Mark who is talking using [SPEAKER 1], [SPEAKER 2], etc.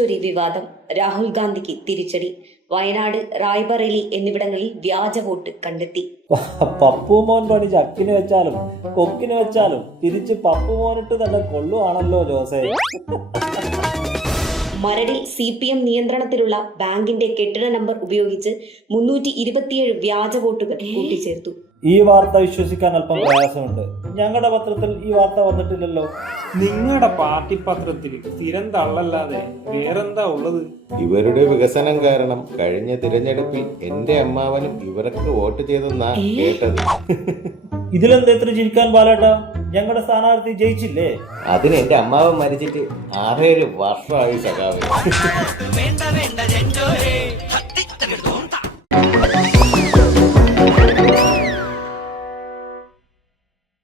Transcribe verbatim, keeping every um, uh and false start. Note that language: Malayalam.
[SPEAKER 1] ചോരി വിവാദം, രാഹുൽ ഗാന്ധിക്ക് തിരിച്ചടി. വയനാട്, റായ്ബറേലി എന്നിവിടങ്ങളിൽ വ്യാജ വോട്ട് കണ്ടെത്തി.
[SPEAKER 2] പപ്പുമോൻ പണി ചക്കിന് വെച്ചാലും കൊക്കിന് വെച്ചാലും തിരിച്ച് പപ്പുമോനിട്ട് തന്നെ കൊള്ളുവാണല്ലോ ജോസേ.
[SPEAKER 1] മരടിൽ സി പി എം നിയന്ത്രണത്തിലുള്ള ബാങ്കിന്റെ കെട്ടിട നമ്പർ ഉപയോഗിച്ച് മുന്നൂറ്റി ഇരുപത്തിയേഴ് വ്യാജ വോട്ടുകൾ കൂട്ടിച്ചേർത്തു.
[SPEAKER 2] ഈ വാർത്ത വിശ്വസിക്കാൻ അല്പം പ്രയാസമുണ്ട്. ഞങ്ങളുടെ പത്രത്തിൽ ഈ വാർത്ത വന്നിട്ടില്ലല്ലോ.
[SPEAKER 3] നിങ്ങളുടെ പാർട്ടി പത്രത്തിൽ സ്ഥിരം തള്ളല്ലാതെ വേറെന്താ ഉള്ളത്?
[SPEAKER 4] ഇവരുടെ വികസനം കാരണം കഴിഞ്ഞ തിരഞ്ഞെടുപ്പിൽ എന്റെ അമ്മാവനും ഇവർക്ക് വോട്ട് ചെയ്തെന്നാ കേട്ടത്.
[SPEAKER 2] ഇതിലെന്താ ഇത്ര ചിരിക്കാൻ ബാലേട്ടാ? ഞങ്ങളുടെ സ്ഥാനാർത്ഥി ജയിച്ചില്ലേ?
[SPEAKER 4] അതിന് എന്റെ അമ്മാവൻ മരിച്ചിട്ട് ആറേഴ് വർഷമായി സഖാവേ.
[SPEAKER 5] വേണ്ട വേണ്ട